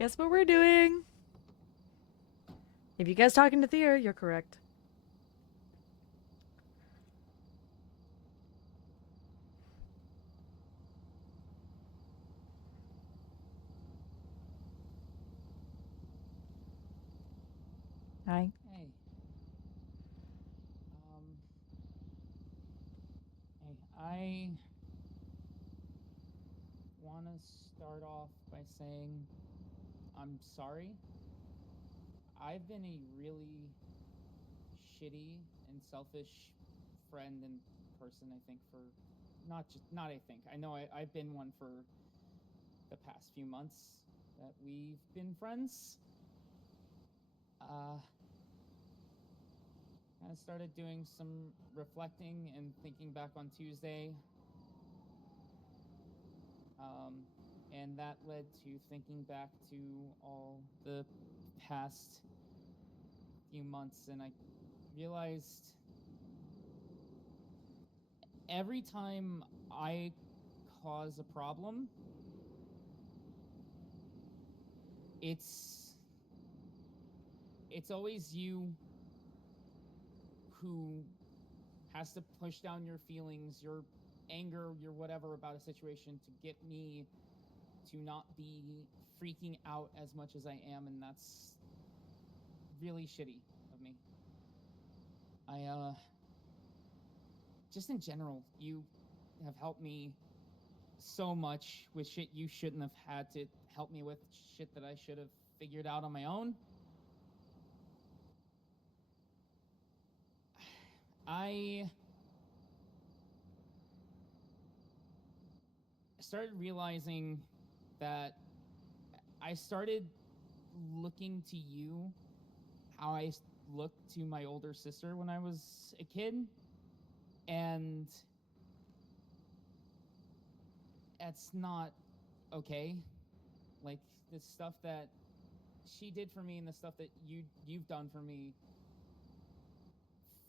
Guess what we're doing? If you guys talking to Thea, you're correct. Hi. Hey, um, hey, I want to start off by saying I'm sorry. I've been a really shitty and selfish friend and person, I think, for not I think. I know I've been one for the past few months that we've been friends. Uh, I started doing some reflecting and thinking back on Tuesday. Um, and that led to thinking back to all the past few months, and I realized every time I cause a problem, it's it's always you who has to push down your feelings, your anger, your whatever about a situation to get me to not be freaking out as much as I am, and that's really shitty of me. I just in general, you have helped me so much with shit you shouldn't have had to help me with, shit that I should have figured out on my own. I started realizing that I started looking to you how I looked to my older sister when I was a kid. And that's not okay. Like the stuff that she did for me and the stuff that you've done for me,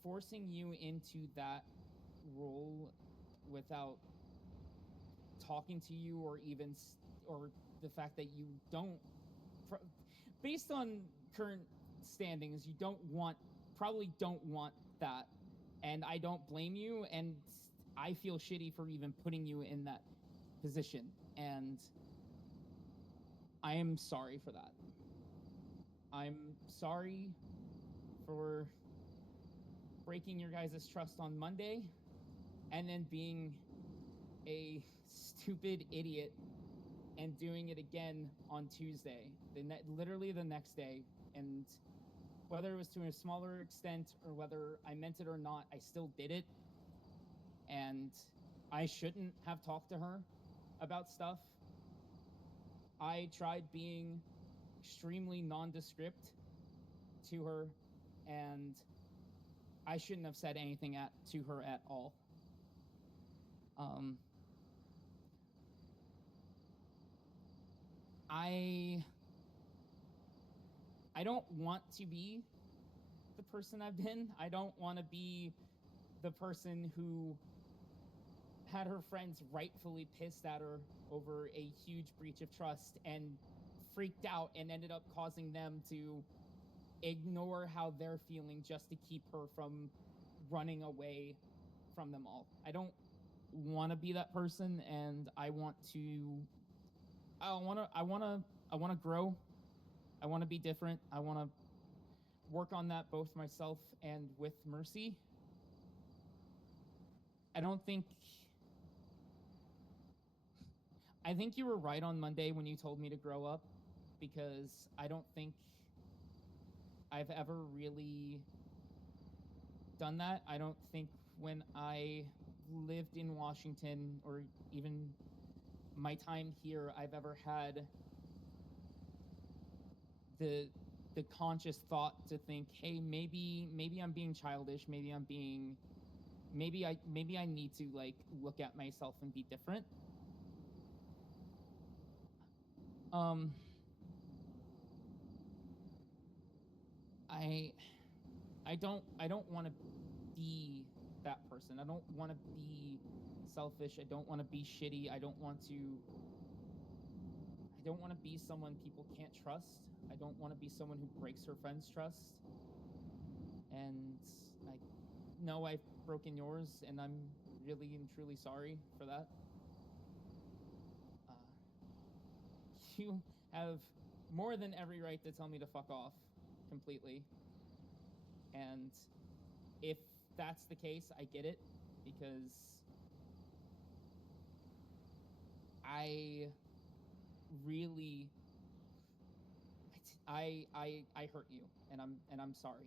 forcing you into that role without talking to you or even or the fact that you don't, based on current standings, you don't want, probably don't want that, and I don't blame you, and I feel shitty for even putting you in that position, and I am sorry for that. I'm sorry for breaking your guys' trust on Monday and then being a stupid idiot and doing it again on Tuesday, literally the next day. And whether it was to a smaller extent or whether I meant it or not, I still did it. And I shouldn't have talked to her about stuff. I tried being extremely nondescript to her, and I shouldn't have said anything to her at all. Um, I I don't want to be the person I've been. I don't want to be the person who had her friends rightfully pissed at her over a huge breach of trust and freaked out and ended up causing them to ignore how they're feeling just to keep her from running away from them all. I don't want to be that person, and I want to I want to grow. I want to be different. I want to work on that both myself and with Mercy. I don't think I think you were right on Monday when you told me to grow up, because I don't think I've ever really done that. I don't think when I lived in Washington or even my time here, I've ever had the the conscious thought to think, hey, maybe I'm being childish, maybe I need to like look at myself and be different. Um I I don't want to be that person. I don't want to be selfish. I don't want to be shitty. I don't want to don't want to be someone people can't trust. I don't want to be someone who breaks her friend's trust. And I know I've broken yours, and I'm really and truly sorry for that. Uh, you have more than every right to tell me to fuck off completely. And if that's the case, I get it, because I really I hurt you, and I'm sorry.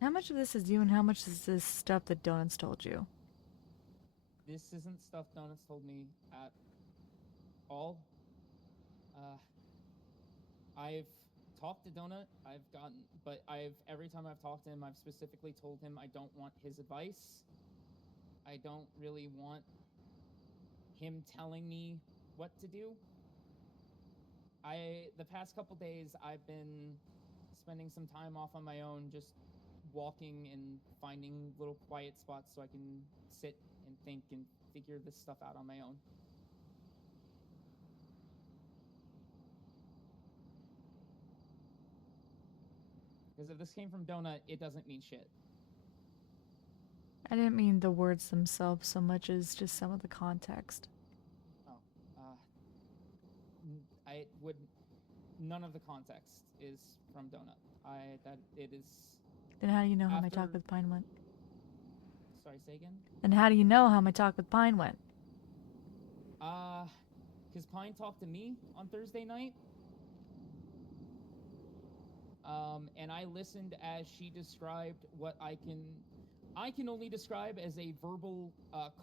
How much of this is you and how much is this stuff that Donuts told you? This isn't stuff Donuts told me at all. I've talked to Donut. But every time I've talked to him, I've specifically told him I don't want his advice. I don't really want him telling me what to do. The past couple days, I've been spending some time off on my own, just walking and finding little quiet spots so I can sit and think and figure this stuff out on my own. Because if this came from Donut, it doesn't mean shit. I didn't mean the words themselves so much as just some of the context. I would. None of the context is from Donut. It is. Then how do you know how my After- talk with Pine went? Sorry, say again. Then how do you know how my talk with Pine went? Because Pine talked to me on Thursday night. And I listened as she described what I can only describe as a verbal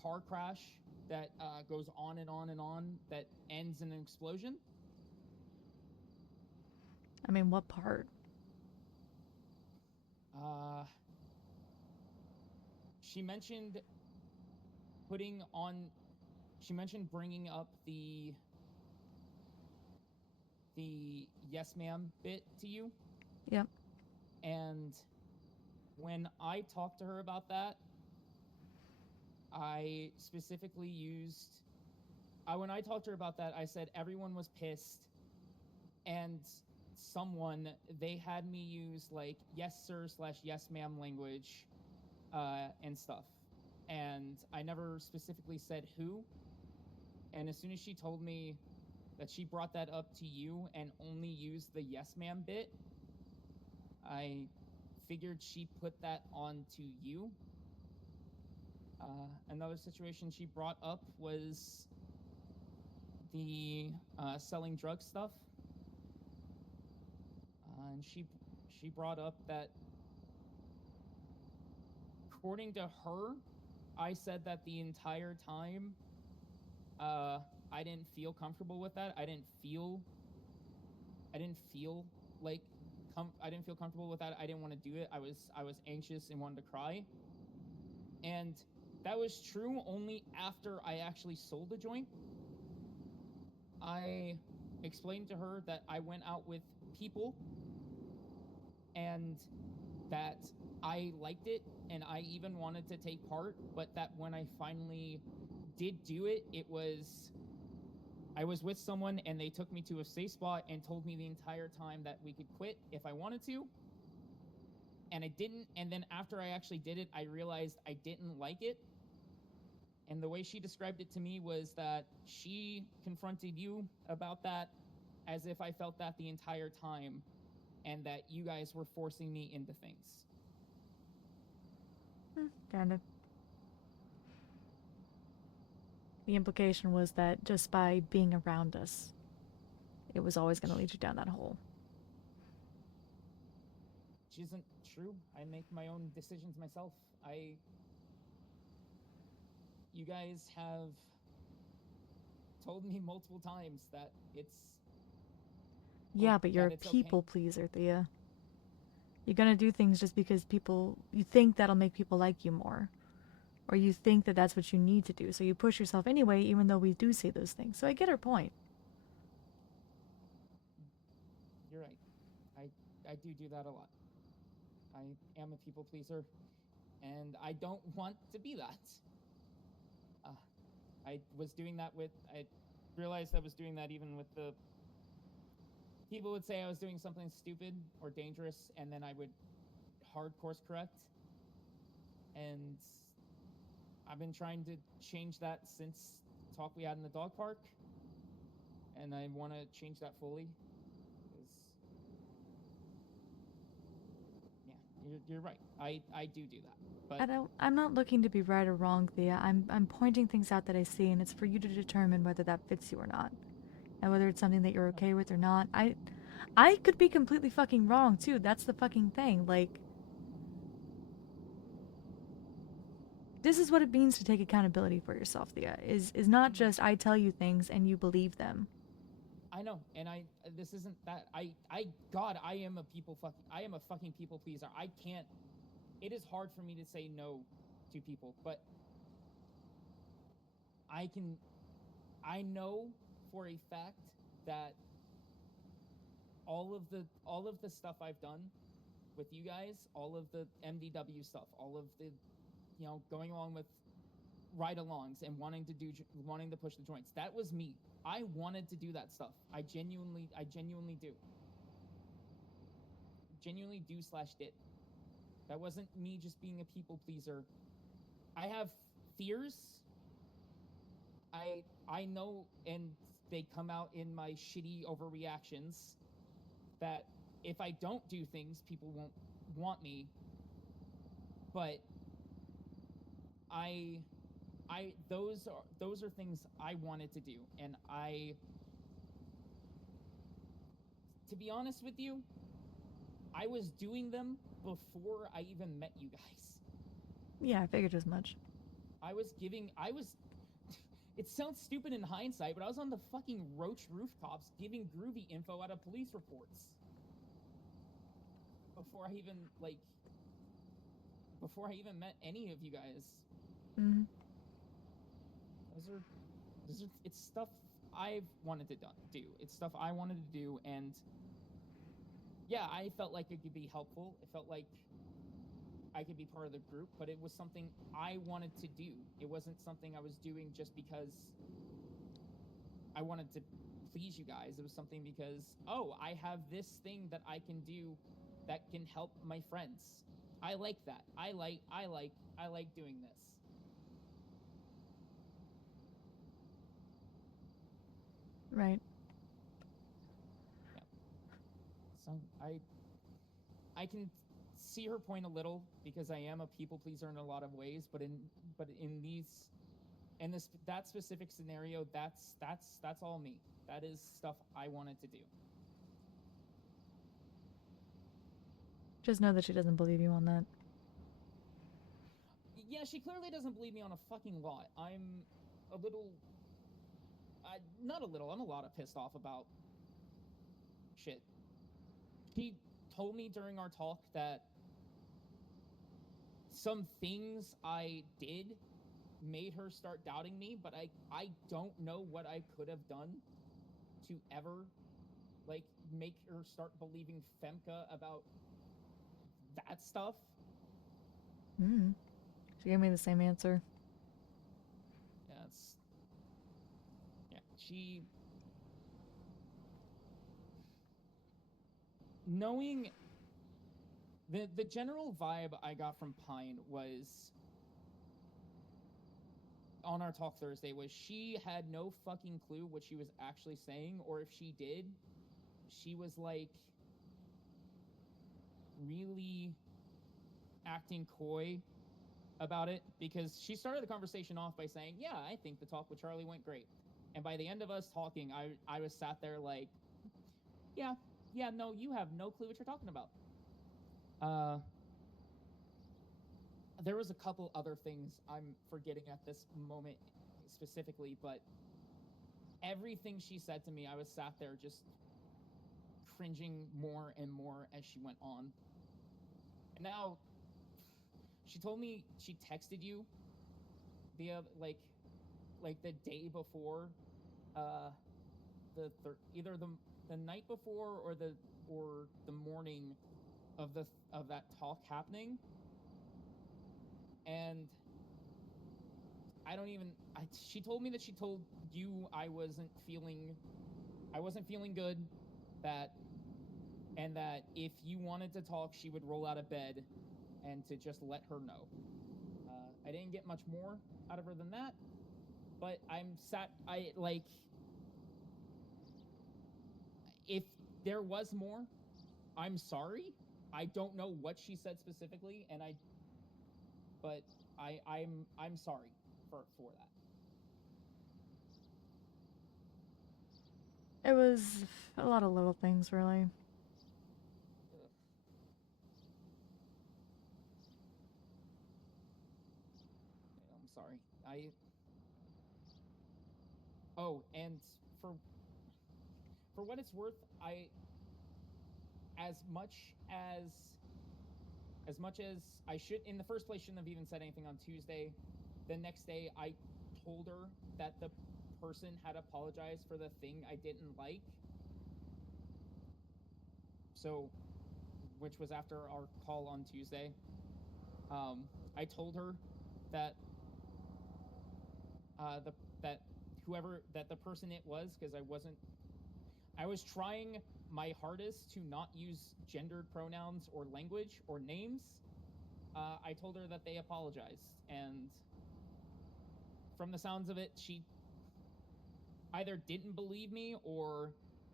car crash that goes on and on and on, that ends in an explosion. I mean, what part? She mentioned bringing up the yes ma'am bit to you. Yep. And when I talked to her about that, I specifically when I talked to her about that, I said everyone was pissed, and they had me use like yes sir / yes ma'am language and stuff. And I never specifically said who. And as soon as she told me that she brought that up to you and only used the yes ma'am bit, I figured she put that on to you. Another situation she brought up was the selling drug stuff. And she brought up that, according to her, I said that the entire time I didn't feel comfortable with that. I didn't feel comfortable with that. I didn't want to do it. I was anxious and wanted to cry. And that was true only after I actually sold the joint. I explained to her that I went out with people and that I liked it and I even wanted to take part, but that when I finally did do it, I was with someone and they took me to a safe spot and told me the entire time that we could quit if I wanted to. And I didn't, and then after I actually did it, I realized I didn't like it. And the way she described it to me was that she confronted you about that as if I felt that the entire time, and that you guys were forcing me into things. Kind of. The implication was that just by being around us, it was always going to lead you down that hole. Which isn't true. I make my own decisions myself. You guys have told me multiple times that it's... Yeah, but you're a that it's people okay. pleaser, Thea. You're gonna do things just because you think that'll make people like you more. or you think that that's what you need to do. So you push yourself anyway, even though we do say those things. So I get her point. You're right. I do that a lot. I am a people pleaser, and I don't want to be that. I was doing that with. I realized I was doing that even with the. People would say I was doing something stupid or dangerous, and then I would hard course correct. And I've been trying to change that since the talk we had in the dog park, and I want to change that fully. Yeah, you're right. I do that. But I'm not looking to be right or wrong, Thea. I'm pointing things out that I see, and it's for you to determine whether that fits you or not, and whether it's something that you're okay with or not. I could be completely fucking wrong too. That's the fucking thing. Like, this is what it means to take accountability for yourself, Thea. Is not just I tell you things and you believe them. I know, and this isn't that God, I am a fucking people pleaser. I can't. It is hard for me to say no to people, but I know for a fact that all of the stuff I've done with you guys, all of the MDW stuff, all of the going along with ride-alongs and wanting to push the joints. That was me. I wanted to do that stuff. I genuinely do. Genuinely do/did. That wasn't me just being a people pleaser. I have fears. I know, and they come out in my shitty overreactions, that if I don't do things, people won't want me. But those are things I wanted to do, and to be honest with you, I was doing them before I even met you guys. Yeah, I figured as much. It sounds stupid in hindsight, but I was on the fucking Roach rooftops giving groovy info out of police reports. Before I even met any of you guys. Mm-hmm. It's stuff I've wanted to do. It's stuff I wanted to do, and yeah, I felt like it could be helpful. It felt like I could be part of the group, but it was something I wanted to do. It wasn't something I was doing just because I wanted to please you guys. It was something because, oh, I have this thing that I can do that can help my friends. I like that. I like doing this. Right. Yeah. So I can see her point a little, because I am a people pleaser in a lot of ways, but in that specific scenario, that's all me. That is stuff I wanted to do. Just know that she doesn't believe you on that. Yeah, she clearly doesn't believe me on a fucking lot. I'm a little, not a little, I'm a lot of pissed off about shit. She told me during our talk that some things I did made her start doubting me, but I don't know what I could have done to ever, like, make her start believing Femke about that stuff. Mm. She gave me the same answer. She, knowing the general vibe I got from Pine was, on our talk Thursday, was she had no fucking clue what she was actually saying, or if she did, she was like really acting coy about it, because she started the conversation off by saying, yeah, I think the talk with Charlie went great. And by the end of us talking, I was sat there like, yeah, no, you have no clue what you're talking about. There was a couple other things I'm forgetting at this moment specifically, but everything she said to me, I was sat there just cringing more and more as she went on. And now, she told me she texted you like the day before, uh, either the night before or the morning of that talk happening, and I don't even. She told me that she told you I wasn't feeling good, that and that if you wanted to talk, she would roll out of bed, and to just let her know. I didn't get much more out of her than that, but if there was more, I'm sorry. I don't know what she said specifically, but I'm sorry for that. It was a lot of little things, really. Ugh. I'm sorry. Oh, and for what it's worth, as much as I should, in the first place, shouldn't have even said anything on Tuesday. The next day, I told her that the person had apologized for the thing I didn't like. So, which was after our call on Tuesday. I told her that the that whoever that the person it was, because I was trying my hardest to not use gendered pronouns or language or names. I told her that they apologized, and from the sounds of it, she either didn't believe me or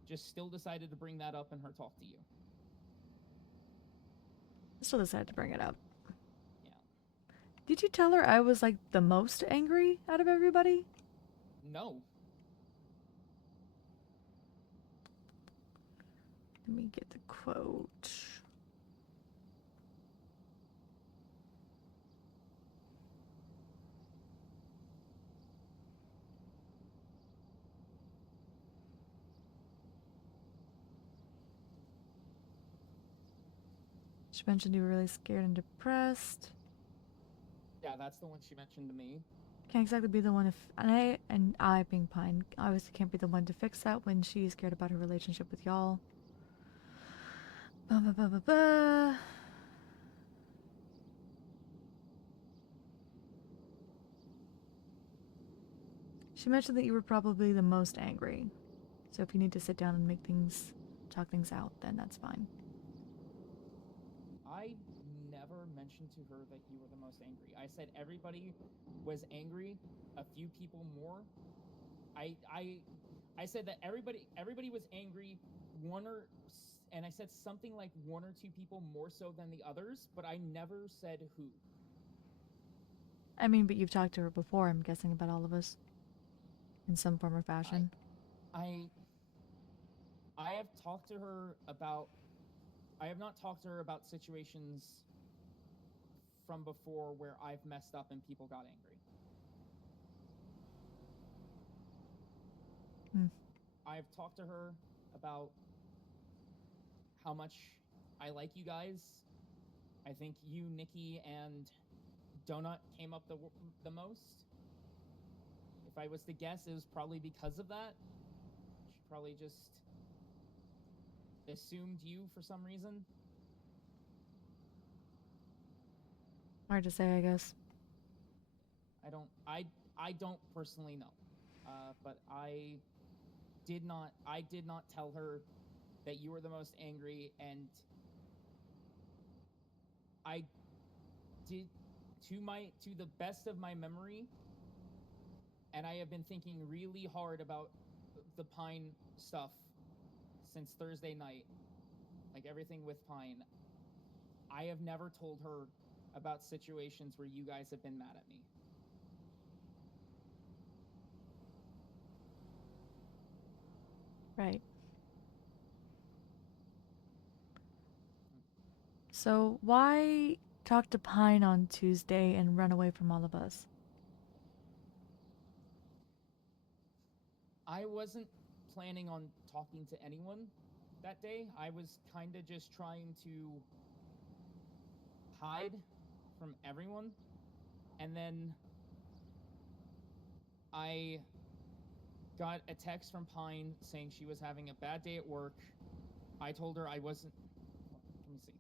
just still decided to bring that up in her talk to you. I still decided to bring it up. Yeah. Did you tell her I was like the most angry out of everybody? No. Let me get the quote. She mentioned you were really scared and depressed. Yeah, that's the one she mentioned to me. Can't exactly be the one if and I being Pine obviously can't be the one to fix that when she's scared about her relationship with y'all. Ba ba ba ba ba. She mentioned that you were probably the most angry. So if you need to sit down and talk things out, then that's fine. I never mentioned to her that you were the most angry. I said everybody was angry, a few people more. I said that everybody was angry, and I said something like one or two people more so than the others, but I never said who. I mean, but you've talked to her before, I'm guessing, about all of us. In some form or fashion. I I have talked to her about I have not talked to her about situations from before where I've messed up and people got angry. Hmm. I've talked to her about how much I like you guys. I think you, Nikki, and Donut came up the most. If I was to guess, it was probably because of that. She probably just assumed you for some reason. Hard to say, I guess. I don't personally know, but I did not tell her that you were the most angry, and I did to the best of my memory, and I have been thinking really hard about the Pine stuff since Thursday night, like everything with Pine. I have never told her about situations where you guys have been mad at me. Right. So, why talk to Pine on Tuesday and run away from all of us? I wasn't planning on talking to anyone that day. I was kind of just trying to hide from everyone. And then I got a text from Pine saying she was having a bad day at work. I told her I wasn't. Let me see.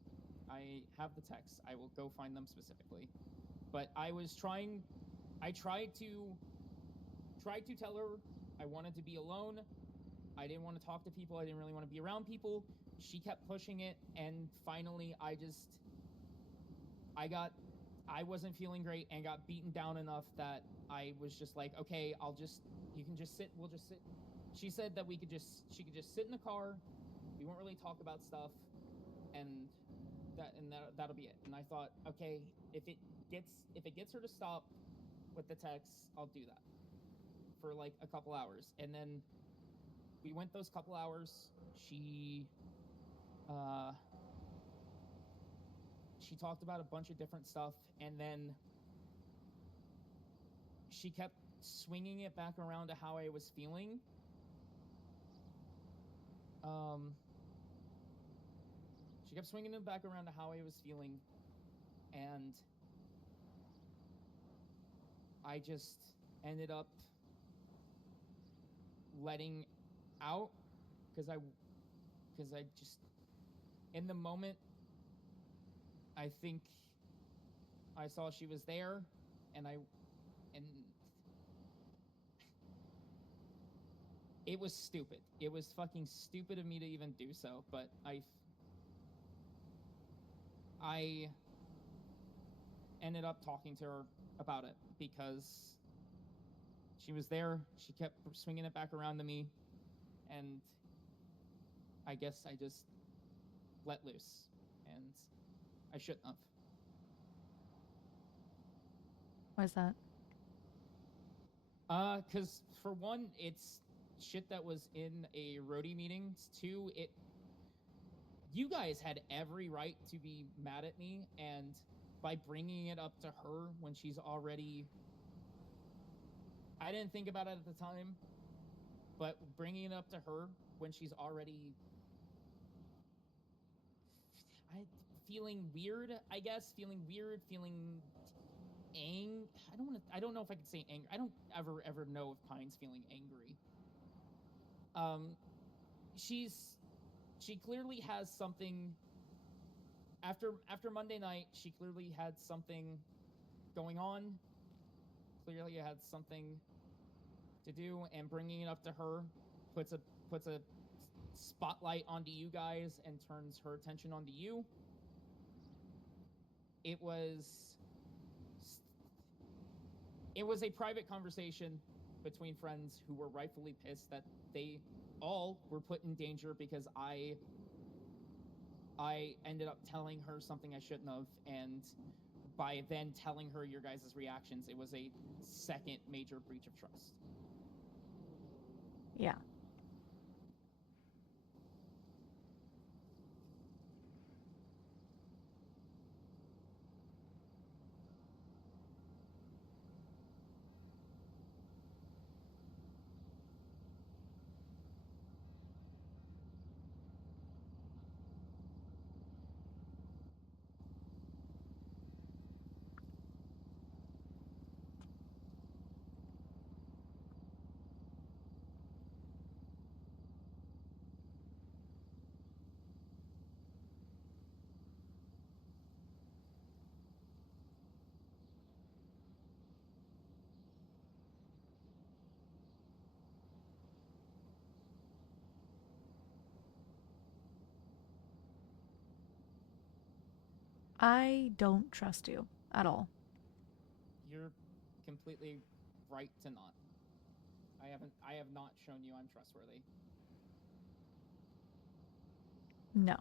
I have the texts. I will go find them specifically. But I tried to tell her I wanted to be alone. I didn't want to talk to people. I didn't really want to be around people. She kept pushing it, and finally I wasn't feeling great and got beaten down enough that I was just like, okay, you can just sit, we'll just sit. She said that she could just sit in the car, we won't really talk about stuff, and that'll be it. And I thought, okay, if it gets her to stop with the texts, I'll do that for like a couple hours. And then we went those couple hours. She talked about a bunch of different stuff, and then she kept swinging it back around to how I was feeling. She kept swinging it back around to how I was feeling, and I just ended up letting out because I just, in the moment, I think I saw she was there, and it was stupid. It was fucking stupid of me to even do so, but I ended up talking to her about it because she was there. She kept swinging it back around to me, and I guess I just let loose, and I shouldn't have. Why is that? Because for one, it's shit that was in a roadie meeting. Two, you guys had every right to be mad at me, and by bringing it up to her when she's already, I didn't think about it at the time, but bringing it up to her when she's already feeling weird, I guess, feeling I don't know if I could say angry. I don't ever know if Pine's feeling angry. She clearly has something after Monday night. She clearly had something going on. Clearly had something to do, and bringing it up to her puts a spotlight onto you guys and turns her attention onto you. It was a private conversation between friends who were rightfully pissed that they all were put in danger because I ended up telling her something I shouldn't have, and by then telling her your guys' reactions, it was a second major breach of trust. Yeah. I don't trust you at all. You're completely right to not. I have not shown you I'm trustworthy. No.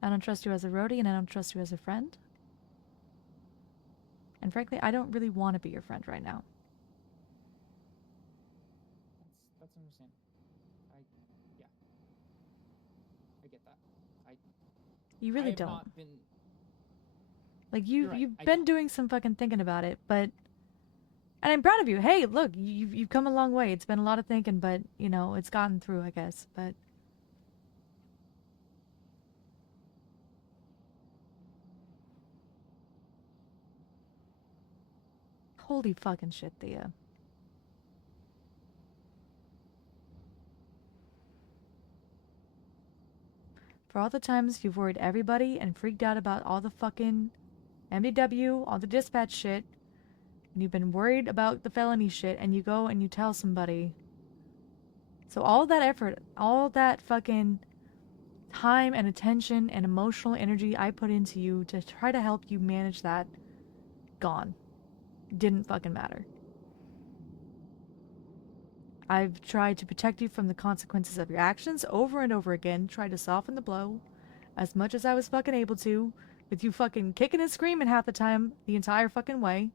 I don't trust you as a roadie, and I don't trust you as a friend. And frankly, I don't really want to be your friend right now. That's understandable. Yeah. I get that. You really I have don't. not been. Like You're right, you've I been don't. doing some fucking thinking about it, but and I'm proud of you. Hey, look, you've come a long way. It's been a lot of thinking, but you know, it's gotten through, I guess. But Holy fucking shit, Thea. For all the times you've worried everybody and freaked out about all the fucking MDW, all the dispatch shit, and you've been worried about the felony shit, and you go and you tell somebody. So all that effort, all that fucking time and attention and emotional energy I put into you to try to help you manage that, gone. Didn't fucking matter. I've tried to protect you from the consequences of your actions over and over again, tried to soften the blow as much as I was fucking able to, with you fucking kicking and screaming half the time, the entire fucking way.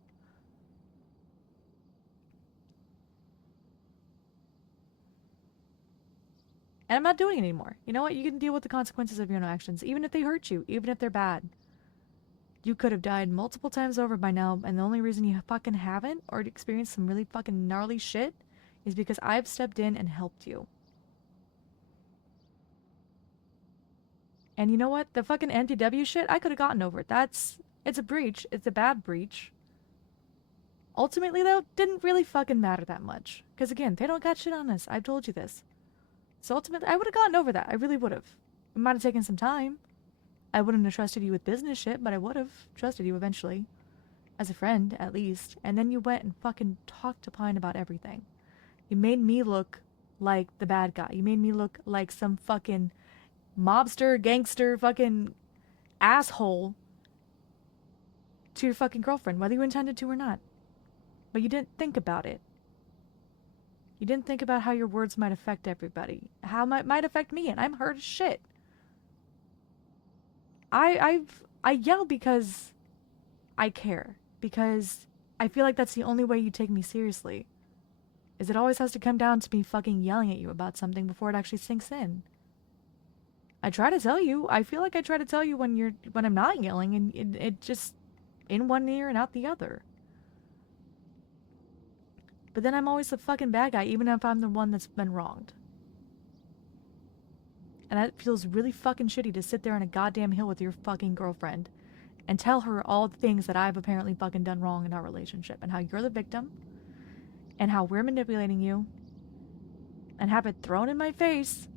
And I'm not doing it anymore. You know what? You can deal with the consequences of your own actions, even if they hurt you, even if they're bad. You could have died multiple times over by now, and the only reason you fucking haven't, or experienced some really fucking gnarly shit, is because I've stepped in and helped you. And you know what? The fucking MTW shit, I could have gotten over it. It's a breach. It's a bad breach. Ultimately, though, didn't really fucking matter that much. Because again, they don't got shit on us. I've told you this. So ultimately, I would have gotten over that. I really would have. It might have taken some time. I wouldn't have trusted you with business shit, but I would have trusted you eventually. As a friend, at least. And then you went and fucking talked to Pine about everything. You made me look like the bad guy. You made me look like some fucking mobster, gangster, fucking asshole to your fucking girlfriend, whether you intended to or not. But you didn't think about it. You didn't think about how your words might affect everybody. How it might affect me, and I'm hurt as shit. I yell because I care. Because I feel like that's the only way you take me seriously. Is it always has to come down to me fucking yelling at you about something before it actually sinks in. I try to tell you. I feel like I try to tell you when I'm not yelling, and it just in one ear and out the other. But then I'm always the fucking bad guy, even if I'm the one that's been wronged. And that feels really fucking shitty to sit there on a goddamn hill with your fucking girlfriend and tell her all the things that I've apparently fucking done wrong in our relationship, and how you're the victim, and how we're manipulating you, and have it thrown in my face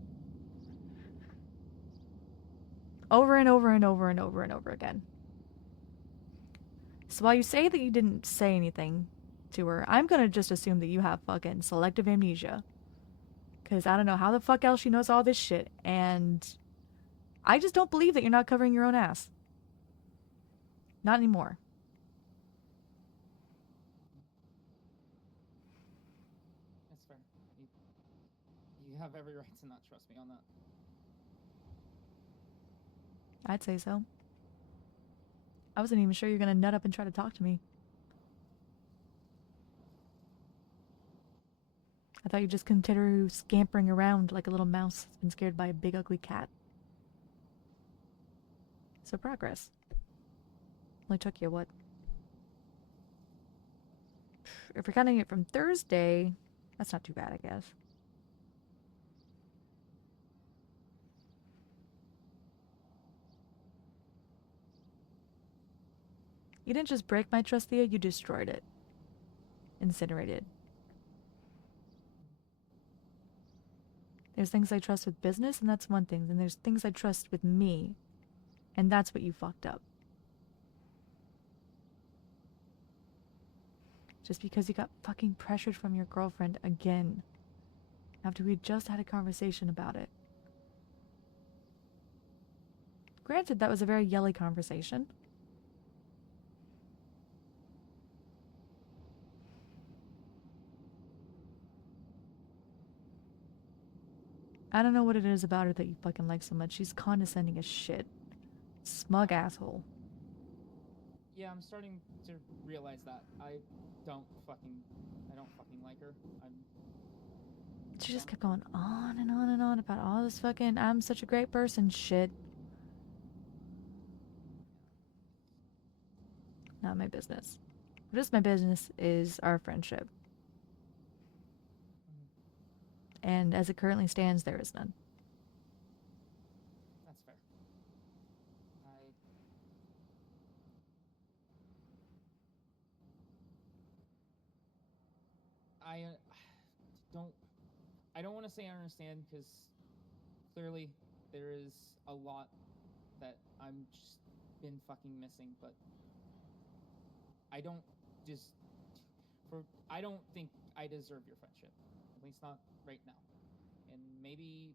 over and over and over and over and over again. So while you say that you didn't say anything to her, I'm gonna just assume that you have fucking selective amnesia. Because I don't know how the fuck else she knows all this shit, and I just don't believe that you're not covering your own ass. Not anymore. That's fair. You have every right to not trust me on that. I'd say so. I wasn't even sure you were gonna nut up and try to talk to me. I thought you'd just continue scampering around like a little mouse that's been scared by a big ugly cat. So progress. Only took you, what? If we're counting it from Thursday, that's not too bad, I guess. You didn't just break my trust, Thea, you destroyed it. Incinerated. There's things I trust with business, and that's one thing. Then there's things I trust with me, and that's what you fucked up. Just because you got fucking pressured from your girlfriend again, after we just had a conversation about it. Granted, that was a very yelly conversation. I don't know what it is about her that you fucking like so much. She's condescending as shit. Smug asshole. Yeah, I'm starting to realize that. I don't fucking like her. She just kept going on and on and on about all this fucking I'm such a great person shit. Not my business. What is my business is our friendship. And as it currently stands, there is none. That's fair. I don't I don't want to say I understand because clearly there is a lot that I'm just been fucking missing, but I don't just I don't think I deserve your friendship. At least not right now. And maybe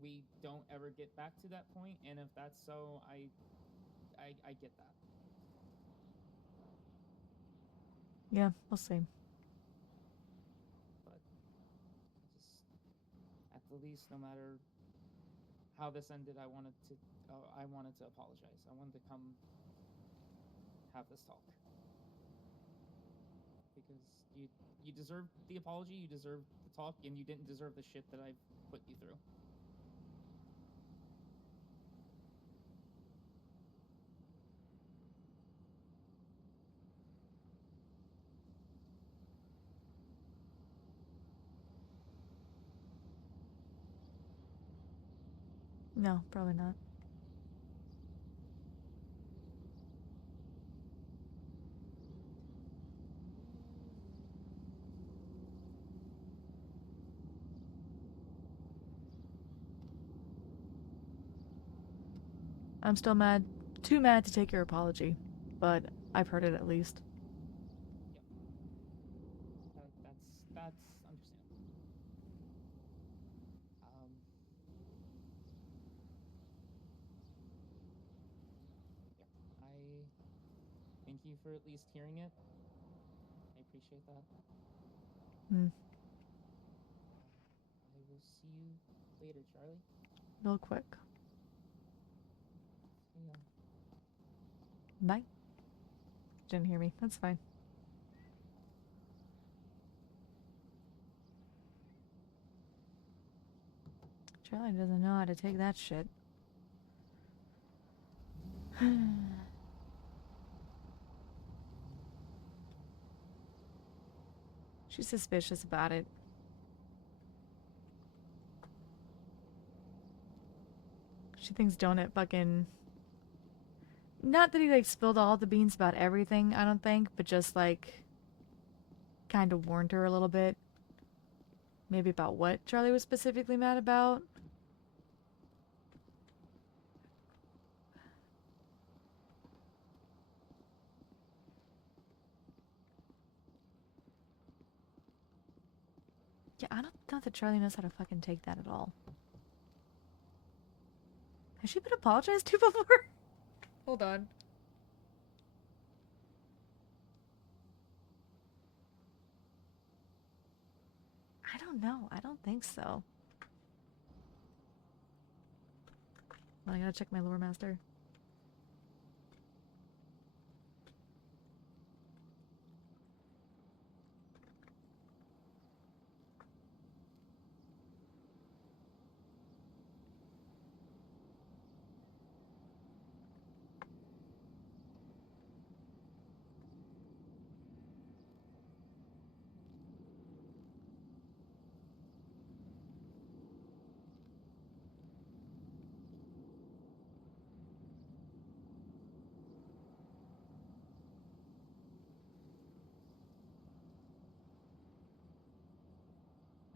we don't ever get back to that point, and if that's so, I get that. Yeah, we'll see. But just at the least, no matter how this ended, I wanted to apologize. I wanted to come have this talk because you deserve the apology, you deserve the talk, and you didn't deserve the shit that I've put you through. No, probably not. I'm still mad. Too mad to take your apology. But I've heard it at least. Yep. That's understandable. Yeah. I thank you for at least hearing it. I appreciate that. Hmm. I will see you later, Charlie. Real quick. Yeah. Bye. Didn't hear me. That's fine. Charlie doesn't know how to take that shit. She's suspicious about it. She thinks Donut fucking... Not that he, like, spilled all the beans about everything, I don't think, but just, like, kind of warned her a little bit. Maybe about what Charlie was specifically mad about. Yeah, I don't know that Charlie knows how to fucking take that at all. Has she been apologized to before? Hold on. I don't know. I don't think so. Well, I gotta check my lore master.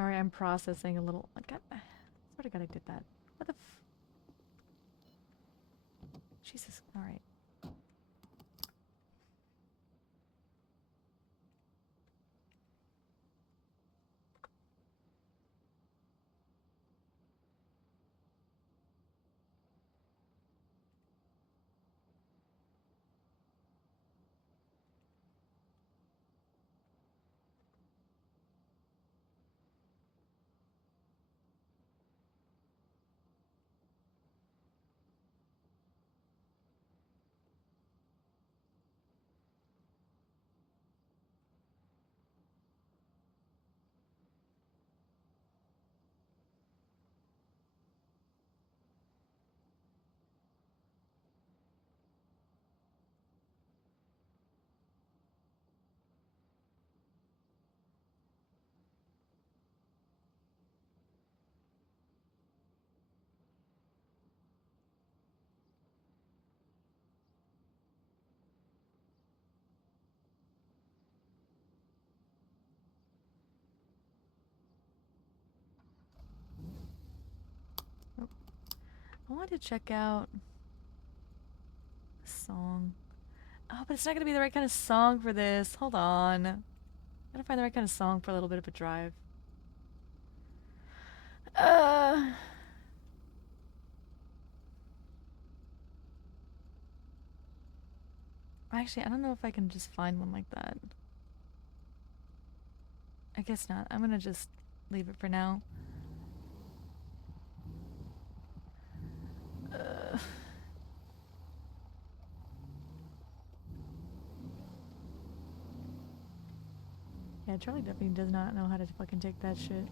Alright, I'm processing a little. I swear to God I did that. What the f... Jesus. Alright. want to check out a song. Oh, but it's not gonna be the right kind of song for this. Hold on. Gotta find the right kind of song for a little bit of a drive. Actually, I don't know if I can just find one like that. I guess not. I'm gonna just leave it for now. Yeah, Charlie definitely does not know how to fucking take that shit.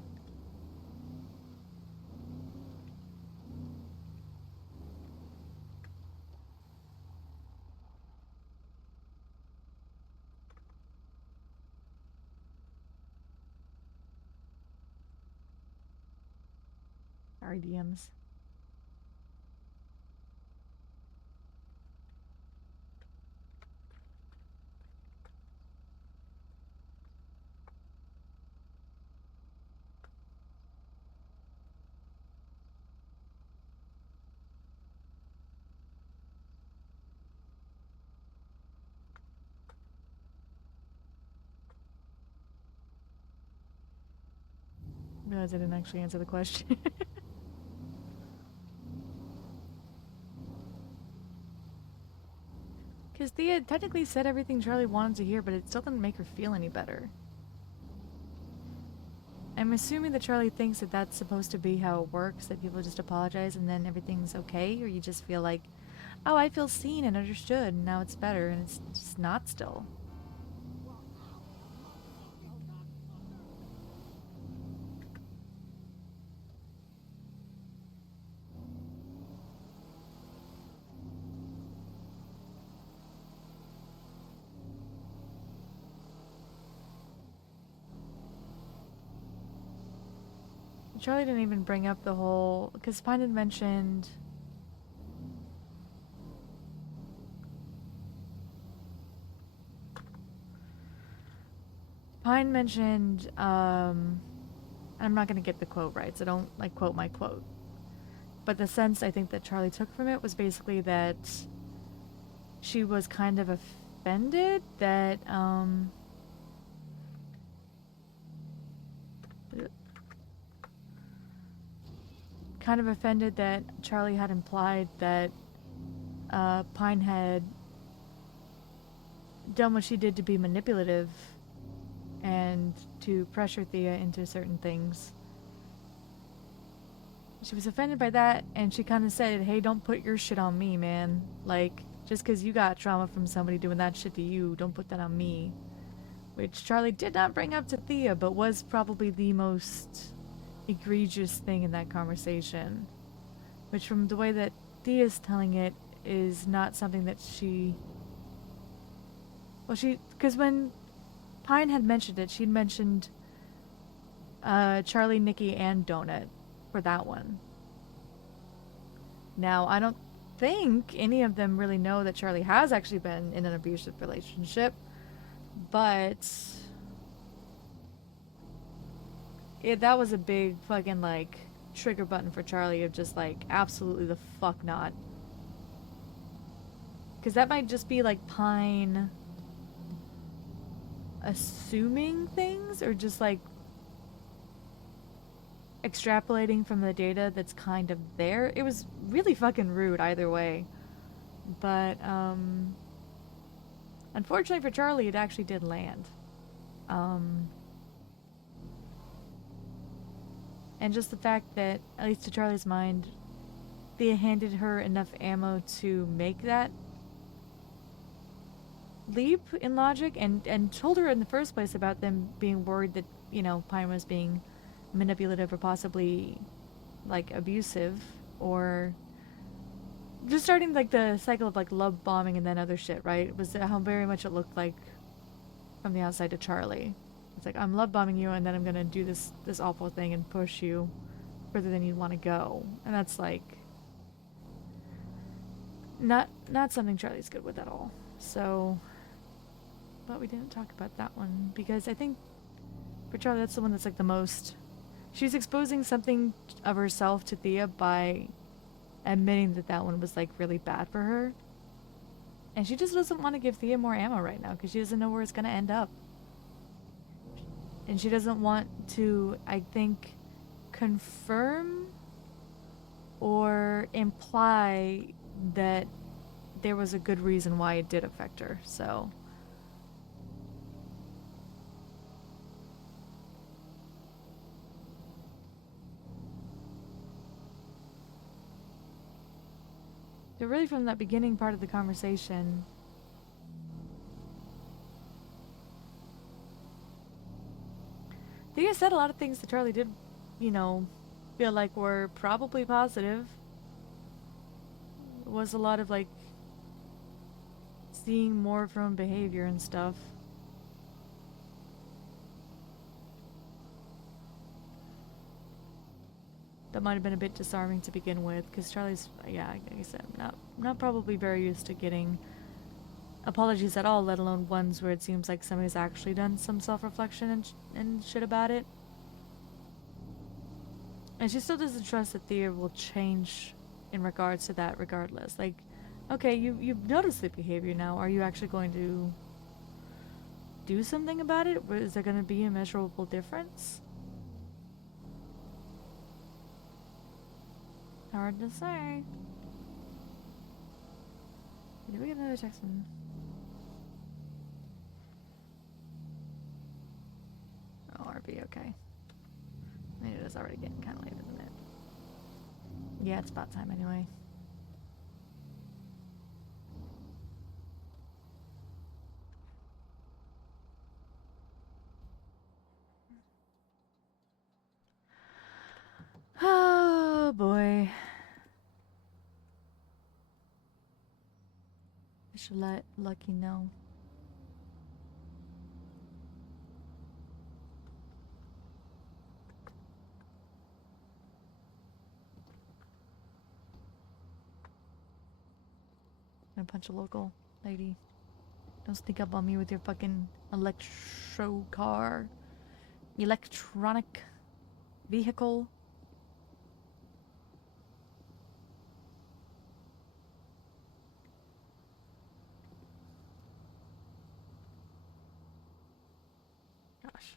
Sorry, DMs. Realize I didn't actually answer the question. Because Thea technically said everything Charlie wanted to hear, but it still didn't make her feel any better. I'm assuming that Charlie thinks that that's supposed to be how it works, that people just apologize and then everything's okay, or you just feel like, oh, I feel seen and understood, and now it's better, and it's just not still. Charlie didn't even bring up the whole, because Pine had mentioned I'm not gonna get the quote right, so don't like quote my quote. But the sense I think that Charlie took from it was basically that she was kind of offended that Charlie had implied that Pine had done what she did to be manipulative and to pressure Thea into certain things. She was offended by that, and she kind of said, hey, don't put your shit on me, man. Like, just because you got trauma from somebody doing that shit to you, don't put that on me. Which Charlie did not bring up to Thea, but was probably the most egregious thing in that conversation. Which, from the way that Thea's telling it, is not something that she... Well, because when Pine had mentioned it, she'd mentioned Charlie, Nikki, and Donut for that one. Now, I don't think any of them really know that Charlie has actually been in an abusive relationship, but that was a big fucking, like, trigger button for Charlie of just, like, absolutely the fuck not. Because that might just be, like, Pine assuming things, or just, like, extrapolating from the data that's kind of there. It was really fucking rude either way. But, unfortunately for Charlie, it actually did land. And just the fact that, at least to Charlie's mind, Thea handed her enough ammo to make that leap in logic, and told her in the first place about them being worried that, you know, Pine was being manipulative or possibly, like, abusive, or just starting, like, the cycle of, like, love bombing and then other shit, right? It was how very much it looked like from the outside to Charlie. It's like, I'm love bombing you, and then I'm gonna do this awful thing and push you further than you want to go. And that's, like, not something Charlie's good with at all. So, but we didn't talk about that one, because I think for Charlie, that's the one that's, like, the most... She's exposing something of herself to Thea by admitting that that one was like really bad for her. And she just doesn't want to give Thea more ammo right now because she doesn't know where it's going to end up. And she doesn't want to, I think, confirm or imply that there was a good reason why it did affect her. So really from that beginning part of the conversation, Thea said a lot of things that Charlie did, you know, feel like were probably positive. It was a lot of like seeing more from behavior and stuff. That might have been a bit disarming to begin with, because Charlie's, yeah, like I said, not probably very used to getting apologies at all, let alone ones where it seems like somebody's actually done some self-reflection and shit about it. And she still doesn't trust that Thea will change in regards to that regardless. Like, okay, you've noticed the behavior now. Are you actually going to do something about it? Is there going to be a measurable difference? Hard to say. Did we get another text from... Oh, RB, okay. Maybe it is already getting kind of late, isn't it? Yeah, it's about time anyway. Oh, boy. I should let Lucky know. I'm gonna punch a local lady. Don't sneak up on me with your fucking electronic vehicle. Gosh.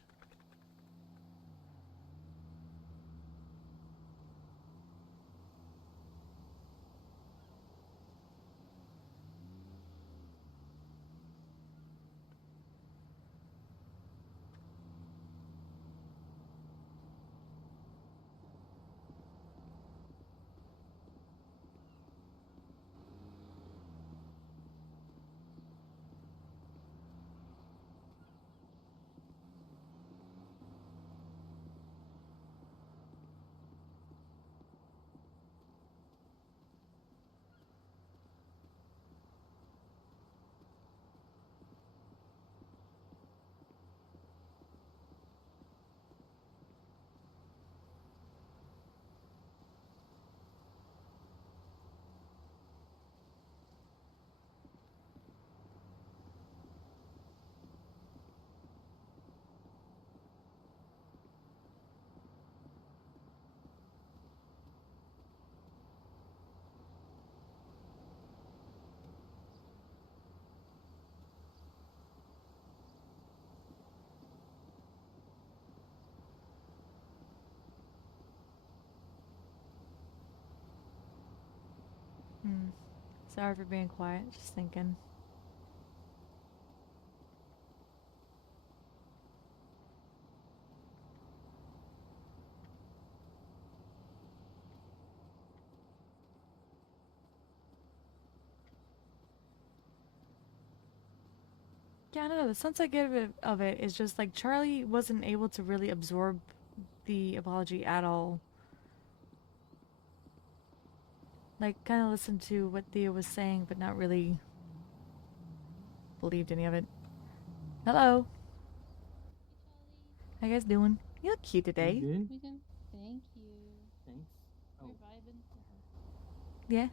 Sorry for being quiet, just thinking. Yeah, I don't know. The sense I get of it is just like Charlie wasn't able to really absorb the apology at all. Like, kind of listened to what Thea was saying, but not really believed any of it. Hello. How you guys doing? You look cute today. Good. We can. Thank you. Thanks. We're Oh, vibing. Yeah.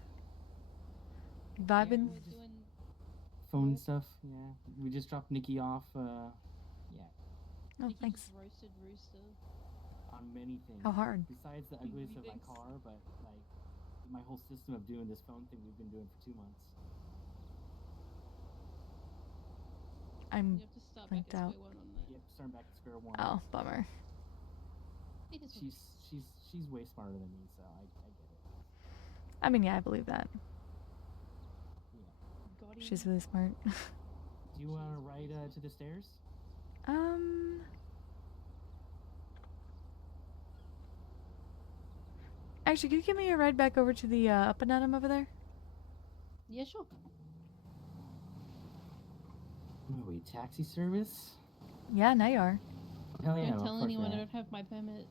Yeah, Vibing. we're doing. phone Work. stuff. Yeah, we just dropped Nikki off. Yeah, Oh, Nikki thanks. just roasted Rooster. on many things. How hard? Besides the Many ugliest of my things. car, but like my whole system of doing this phone thing we've been doing for 2 months. I'm You have to start back blanked at out. square one on that. Yep, starting back at square one. Oh, bummer. It is what She's way smarter than me, so I get it. I mean, yeah, I believe that. Yeah. God She's really smart. Do you want to ride to the stairs? Actually, can you give me a ride back over to the up and atom over there? Yeah, sure. What are we, taxi service? Yeah, now you are. Hell yeah! Don't of tell course anyone we I are. don't have my permit.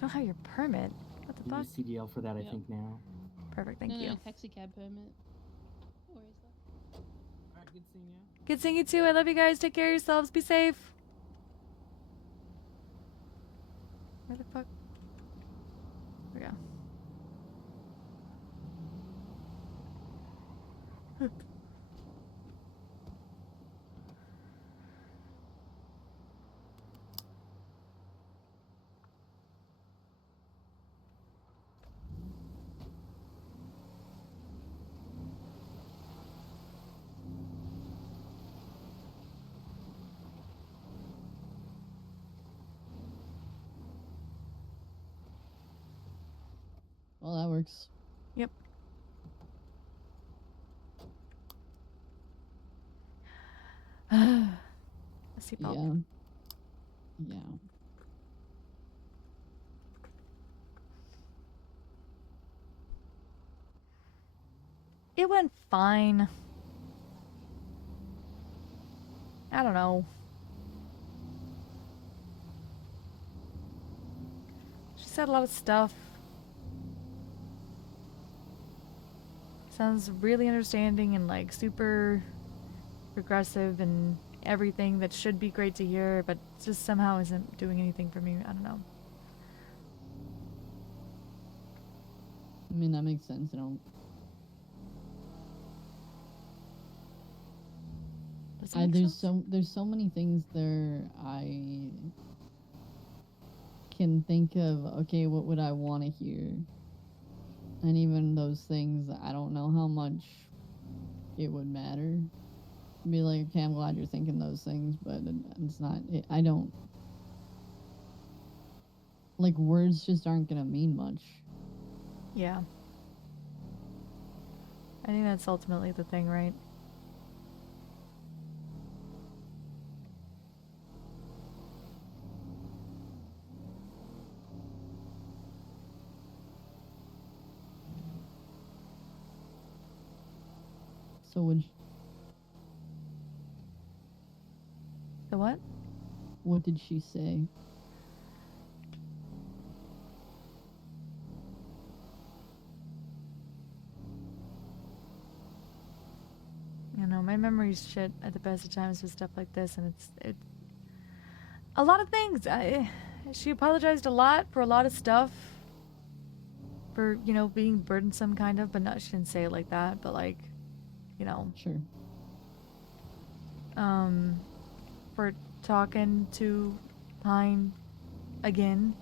Don't have your permit. What the You fuck? use CDL for that, I Yeah. think now. Perfect, thank you. No, taxi cab permit. No worries though. All right, good seeing you. Good seeing you too. I love you guys. Take care of yourselves. Be safe. Where the fuck? There we go. Well, that works. Yep. Seatbelt. Yeah. It went fine. I don't know. She said a lot of stuff. Sounds really understanding and like super progressive and everything that should be great to hear, but just somehow isn't doing anything for me. I don't know. I mean, that makes sense. I don't. Does it make There's sense? there's so many things there I can think of. Okay, what would I want to hear? And even those things, I don't know how much it would matter. Be like, okay, I'm glad you're thinking those things, but it's not. I don't like words. Just aren't gonna mean much. Yeah. I think that's ultimately the thing, right? So The what? what did she say? You know, my memory's shit at the best of times with stuff like this, and it's a lot of things. She apologized a lot for a lot of stuff, for being burdensome, kind of, but not. She didn't say it like that, but like, you know, Sure. for talking to Pine again.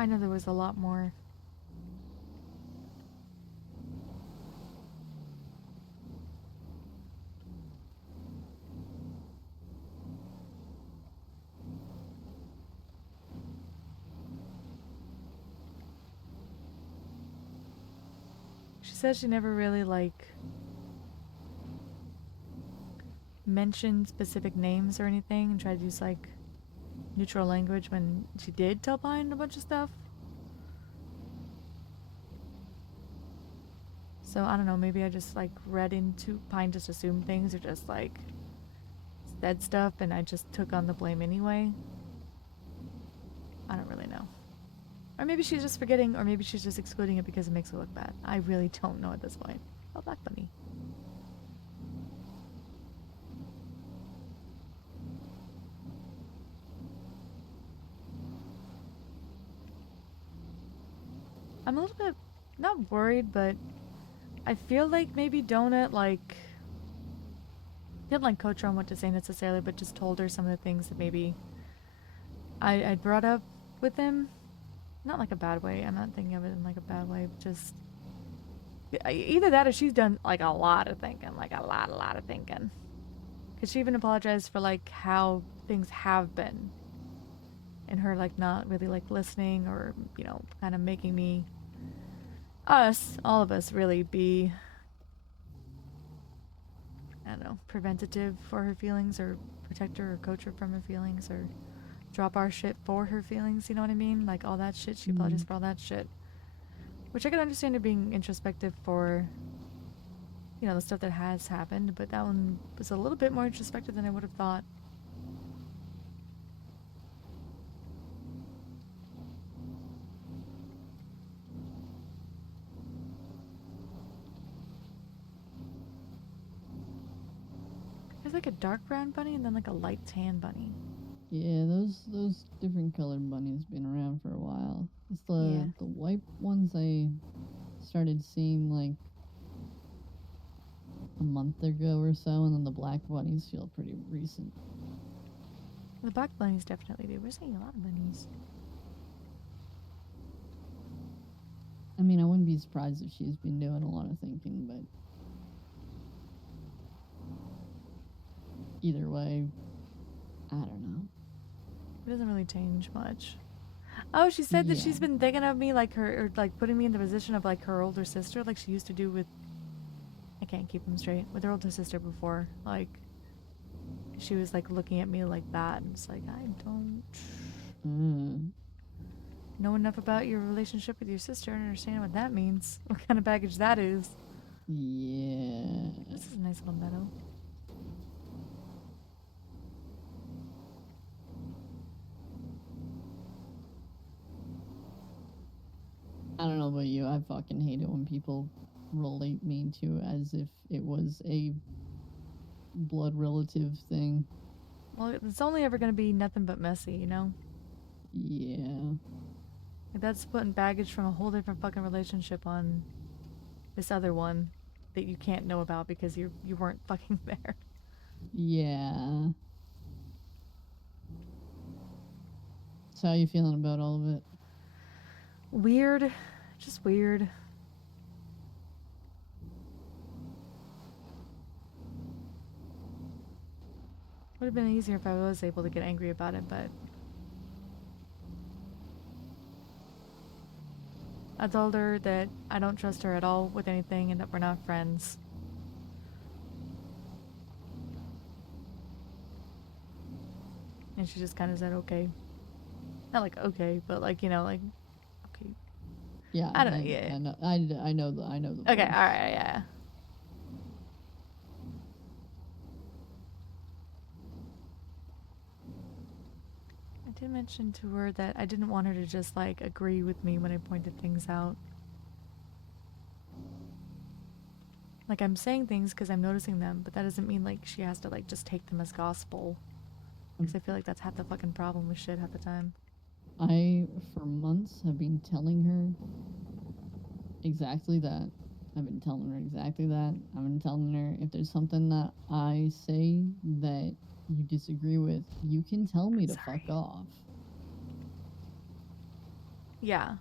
I know there was a lot more. She says she never really like mentioned specific names or anything, and tried to use like neutral language when she did tell Pine a bunch of stuff. So I don't know, maybe I just like read into Pine, just assumed things, or just like said stuff and I just took on the blame anyway. I don't really know. Or maybe she's just forgetting, or maybe she's just excluding it because it makes her look bad. I really don't know at this point. Oh, Black Bunny. I'm a little bit not worried, but I feel like maybe Donut like didn't like coach her on what to say necessarily, but just told her some of the things that maybe I brought up with him. Not like a bad way. I'm not thinking of it in like a bad way. Just either that or she's done like a lot of thinking, like a lot of thinking. Cause she even apologized for like how things have been, and her like not really like listening or kind of making me, all of us really be, I don't know, preventative for her feelings or protect her or coach her from her feelings or drop our shit for her feelings. You know what I mean? Like all that shit. She apologized for all that shit. Which I can understand her being introspective for, the stuff that has happened, but that one was a little bit more introspective than I would have thought. There's like a dark brown bunny and then like a light tan bunny. Yeah, those different colored bunnies been around for a while. It's Yeah. the white ones I started seeing like a month ago or so, and then the black bunnies feel pretty recent. The black bunnies definitely do. We're seeing a lot of bunnies. I mean, I wouldn't be surprised if she's been doing a lot of thinking, but either way, I don't know. It doesn't really change much. Oh, she said that Yeah. she's been thinking of me like her, or like putting me in the position of like her older sister, like she used to do with, I can't keep them straight, with her older sister before. Like, she was like looking at me like that, and it's like, I don't know enough about your relationship with your sister and understand what that means, what kind of baggage that is. Yeah. This is a nice little meadow. I don't know about you. I fucking hate it when people relate me to as if it was a blood relative thing. Well, it's only ever going to be nothing but messy, you know? Yeah. Like, that's putting baggage from a whole different fucking relationship on this other one that you can't know about because you weren't fucking there. Yeah. So how you feeling about all of it? Weird. Just weird. Would have been easier if I was able to get angry about it, but I told her that I don't trust her at all with anything and that we're not friends. And she just kind of said, okay. Not like, okay, but like, like, okay. Yeah. I don't know, yeah. I know the Okay, voice. alright, yeah. I did mention to her that I didn't want her to just like agree with me when I pointed things out. Like, I'm saying things because I'm noticing them, but that doesn't mean like she has to like just take them as gospel. Because I feel like that's half the fucking problem with shit half the time. I, for months, have been telling her exactly that. I've been telling her exactly that. I've been telling her if there's something that I say that you disagree with, you can tell me to Sorry. fuck off. Yeah.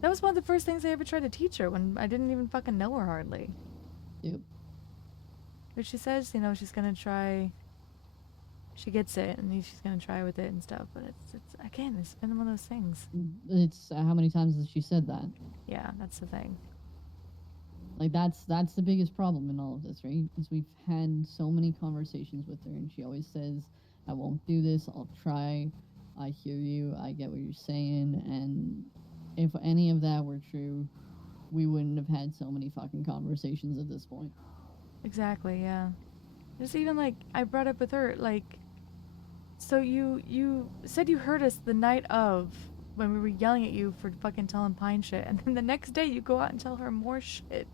That was one of the first things I ever tried to teach her when I didn't even fucking know her hardly. Yep. But she says, she's gonna try. She gets it, and she's gonna try with it and stuff. But it's again, it's been one of those things. It's how many times has she said that? Yeah, that's the thing. Like that's the biggest problem in all of this, right? Is we've had so many conversations with her, and she always says, "I won't do this. I'll try. I hear you. I get what you're saying." And if any of that were true, we wouldn't have had so many fucking conversations at this point. Exactly. Yeah. Just even like I brought up with her, like, so you said you heard us the night of when we were yelling at you for fucking telling Pine shit, and then the next day you go out and tell her more shit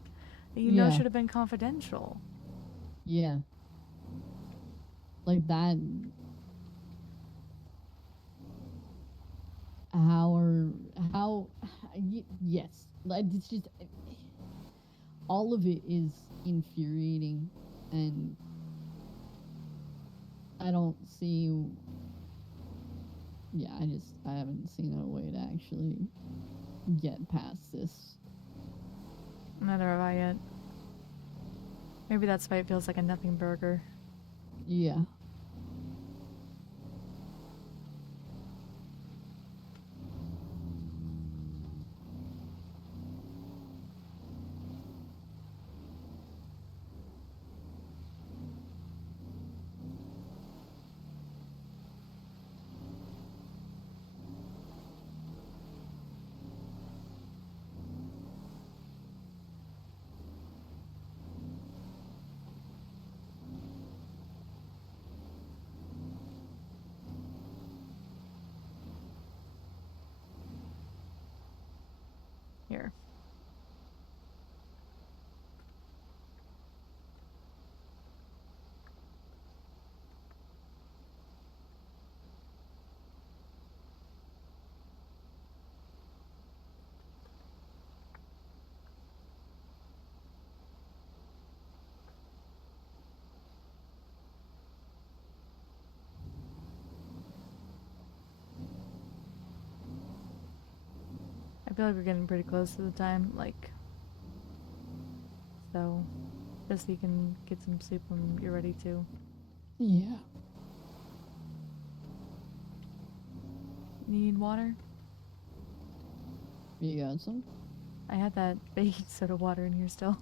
that you know Yeah. should have been confidential. Yeah. Like that. How Yes. Like, it's just all of it is infuriating, and I don't see. Yeah, I haven't seen a way to actually get past this. Neither have I yet. Maybe that's why it feels like a nothing burger. Yeah. Here. I feel like we're getting pretty close to the time, like, so just so you can get some sleep when you're ready to. Yeah. Need water? You got some? I had that baking soda water in here still.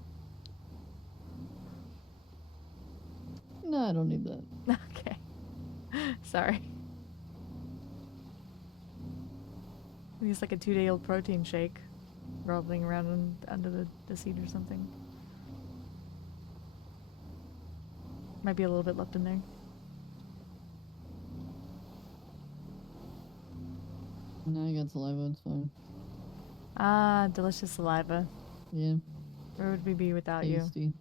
No, I don't need that. Okay. Sorry. It's like a 2-day-old protein shake rolling around under the seat or something. Might be a little bit left in there. No, I got saliva, it's fine. Ah, delicious saliva. Yeah. Where would we be without you? Tasty.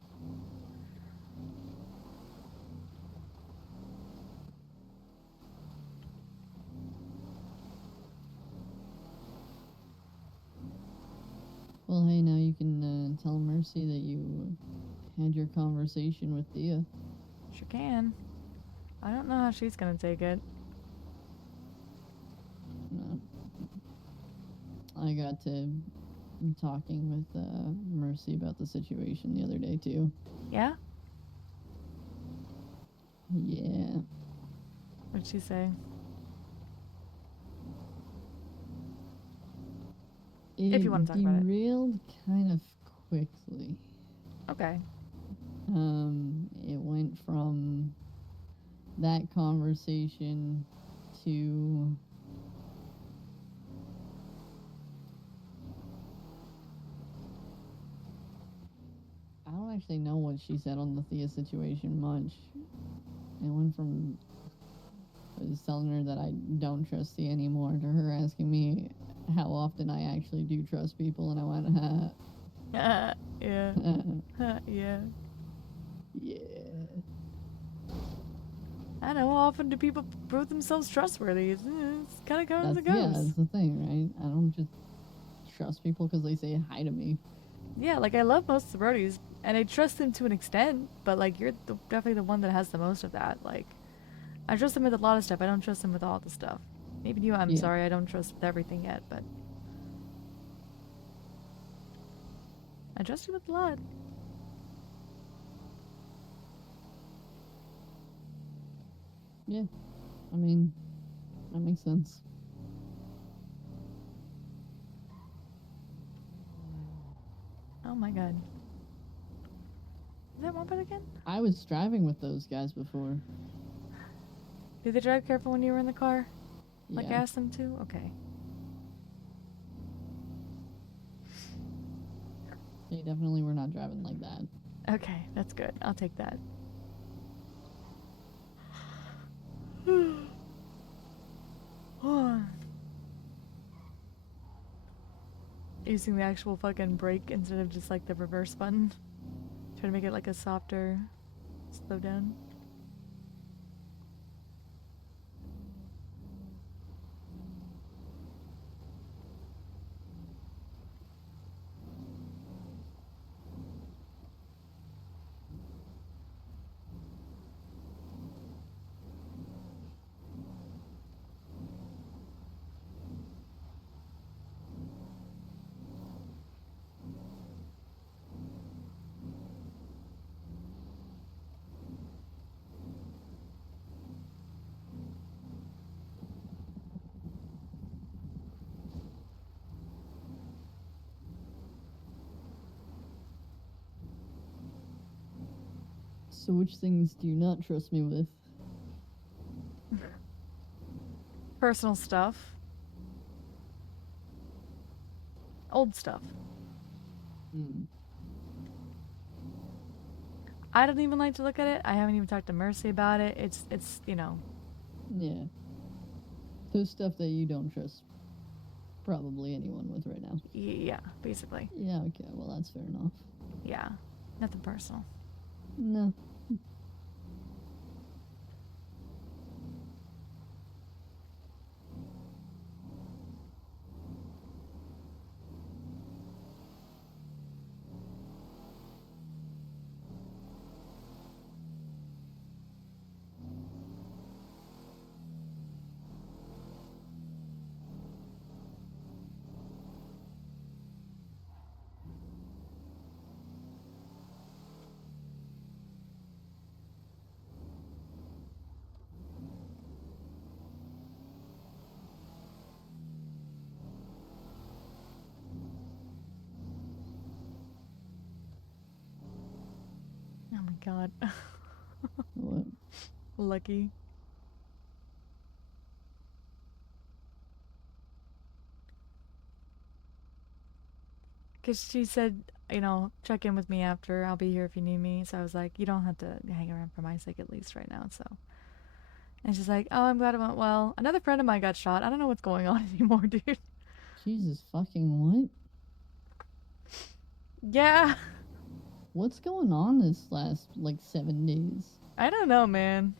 Well, hey, now you can tell Mercy that you had your conversation with Thea. Sure can. I don't know how she's gonna take it. No. I got to talking with Mercy about the situation the other day, too. Yeah? Yeah. What'd she say? If you wanna talk about it. derailed kind of quickly. Okay. It went from that conversation to I don't actually know what she said on the Thea situation much. It went from I was telling her that I don't trust Thea anymore to her asking me how often I actually do trust people, and I went, Yeah. yeah. Yeah. I know. How often do people prove themselves trustworthy? It's kind of comes and Yeah, goes. that's the thing, right? I don't just trust people because they say hi to me. Yeah, like I love most sororities, and I trust them to an extent, but like you're definitely the one that has the most of that. Like, I trust them with a lot of stuff. I don't trust them with all the stuff. Even you, I'm Yeah. sorry, I don't trust with everything yet, but I trust you with a lot. Yeah, I mean, that makes sense. Oh my god. Is that Wombat again? I was driving with those guys before. Did they drive careful when you were in the car? Like I Yeah. asked them to? Okay. They definitely were not driving like that. Okay, that's good. I'll take that. Using the actual fucking brake instead of just like the reverse button. Try to make it like a softer slow down. So which things do you not trust me with? Personal stuff. Old stuff. Hmm. I don't even like to look at it. I haven't even talked to Mercy about it. It's you know. Yeah. So stuff that you don't trust probably anyone with right now. Yeah, basically. Yeah, okay, well that's fair enough. Yeah. Nothing personal. No. Oh my god. What? Lucky. Because she said, you know, check in with me after. I'll be here if you need me. So I was like, you don't have to hang around for my sake at least right now. So. And she's like, oh, I'm glad it went well. Another friend of mine got shot. I don't know what's going on anymore, dude. Jesus fucking what? Yeah. What's going on this last, like, 7 days? I don't know, man.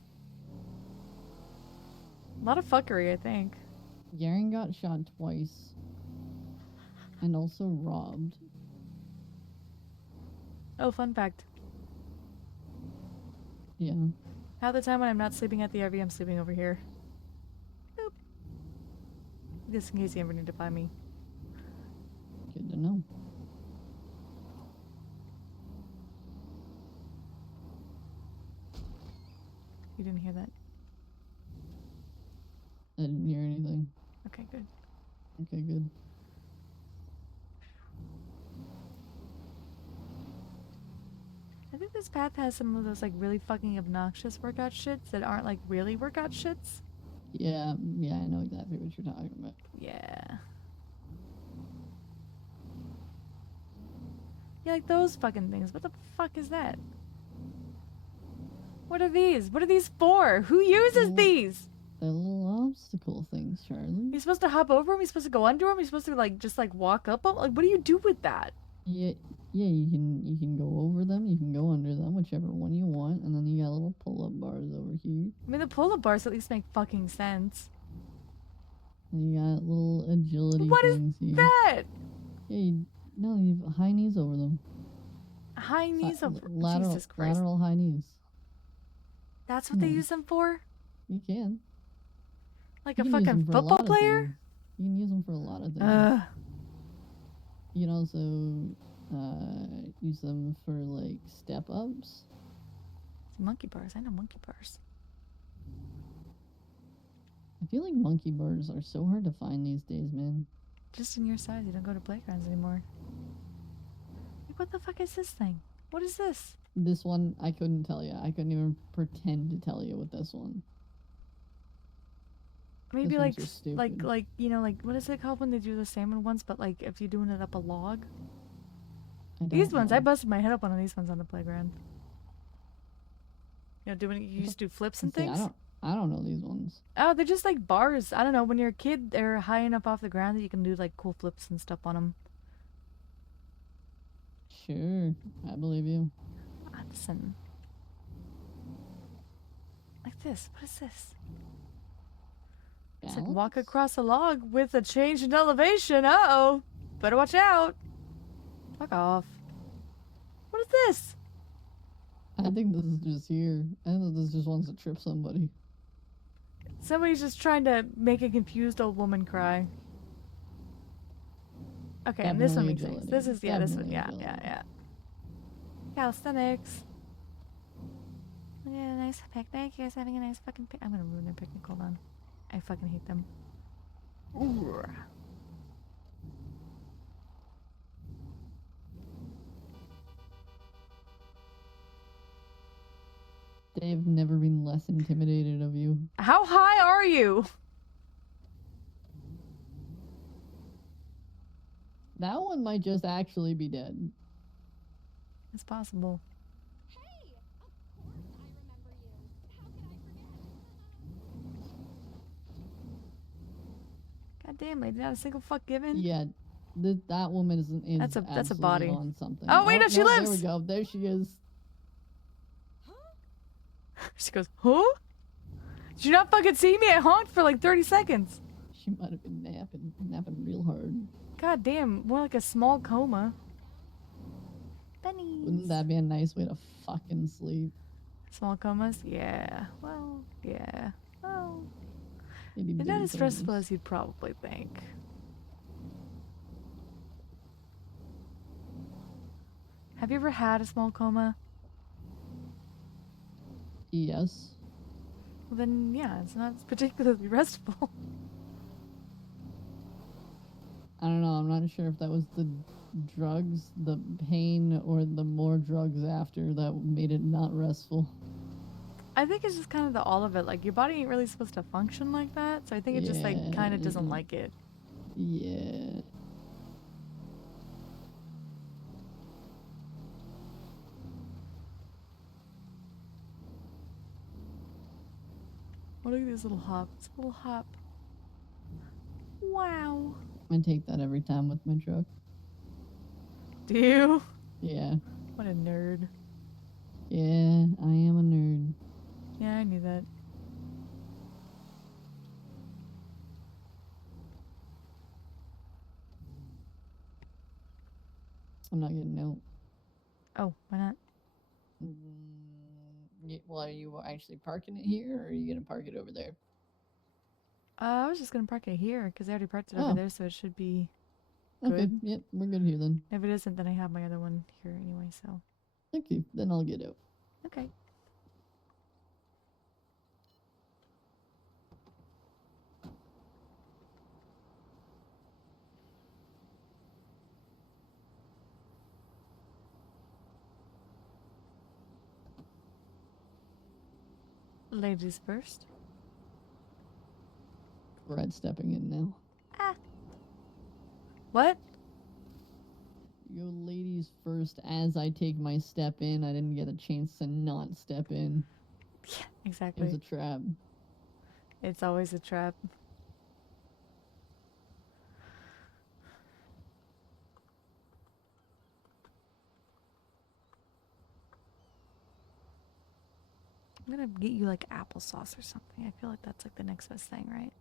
A lot of fuckery, I think. Garen got shot twice. And also robbed. Oh, fun fact. Yeah. Half the time when I'm not sleeping at the RV, I'm sleeping over here. Boop. Just in case you ever need to find me. Good to know. You didn't hear that? I didn't hear anything. Okay, good. Okay, good. I think this path has some of those like really fucking obnoxious workout shits that aren't like really workout shits. Yeah, yeah, I know exactly what you're talking about. Yeah. Yeah, like those fucking things. What the fuck is that? What are these? What are these for? Who uses Well, these? They're little obstacle things, Charlie. You're supposed to hop over them? You're supposed to go under them? You're supposed to like just like walk up them? Like what do you do with that? Yeah, yeah, you can go over them, you can go under them, whichever one you want, and then you got little pull-up bars over here. I mean the pull-up bars at least make fucking sense. And you got little agility What is things here. that? Yeah, no, you have high knees over them. High knees over Lateral, Jesus Christ. lateral high knees. That's what they Yeah. use them for? You can. Like You a can use fucking them for a lot football of player? things. You can use them for a lot of things. You can also use them for like step ups. Monkey bars. I know monkey bars. I feel like monkey bars are so hard to find these days, man. Just in your size, you don't go to playgrounds anymore. Like, what the fuck is this thing? What is this? This one, I couldn't tell you. I couldn't even pretend to tell you with this one. Maybe This like, one's just stupid. like you know, like what is it called when they do the salmon ones? But like if you're doing it up a log. I These don't ones, know. I busted my head up on one of these ones on the playground. You know, doing you used to do flips and See, things. I don't know these ones. Oh, they're just like bars. I don't know. When you're a kid, they're high enough off the ground that you can do like cool flips and stuff on them. Sure, I believe you. Listen. Like this. What is this? It's like walk Balance? across a log with a change in elevation. Uh-oh. Better watch out. Fuck off. What is this? I think this is just here. I think this just wants to trip somebody. Somebody's just trying to make a confused old woman cry. Okay, and this one Definitely makes sense. agility. This is, yeah, this one, Definitely yeah, agility. yeah. Calisthenics. Yeah, nice picnic. You guys having a nice fucking I'm gonna ruin their picnic. Hold on. I fucking hate them. Ooh. They've never been less intimidated of you. How high are you? That one might just actually be dead. It's possible. Hey! Of course I remember you. How could I forget? God damn, lady, not a single fuck given. Yeah, that woman is That's a absolutely body. on something. Oh, wait, no, she There lives! we go. There she is. She goes, huh? Did you not fucking see me? I honked for like 30 seconds. She might have been napping real hard. God damn, more like a small coma. Benny. Wouldn't that be a nice way to fucking sleep? Small comas? Yeah. Well, yeah. Well, Maybe they're not baby as stressful comas. as you'd probably think. Have you ever had a small coma? Yes. Well, then, yeah, it's not particularly restful. I don't know. I'm not sure if that was the drugs, the pain, or the more drugs after that made it not restful. I think it's just kind of the all of it. Like, your body ain't really supposed to function like that, so I think it just, like, Yeah, kind of doesn't like it. Yeah. Oh, look at this little hop. It's a little hop. Wow. I take that every time with my truck. Do you? Yeah. What a nerd. Yeah, I am a nerd. Yeah, I knew that. I'm not getting out. Oh, why not? Well, are you actually parking it here, or are you gonna park it over there? I was just gonna park it here, because I already parked it over Oh. there, so it should be Okay, good. yep, we're good here then. If it isn't, then I have my other one here anyway, so. Okay, then I'll get out. Okay. Ladies first. Red stepping in now. Ah. What? You go ladies first as I take my step in. I didn't get a chance to not step in. Yeah, It exactly. was a trap. It's always a trap. I'm gonna get you like applesauce or something. I feel like that's like the next best thing, right?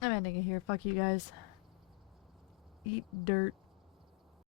I'm ending it here. Fuck you guys. Eat dirt.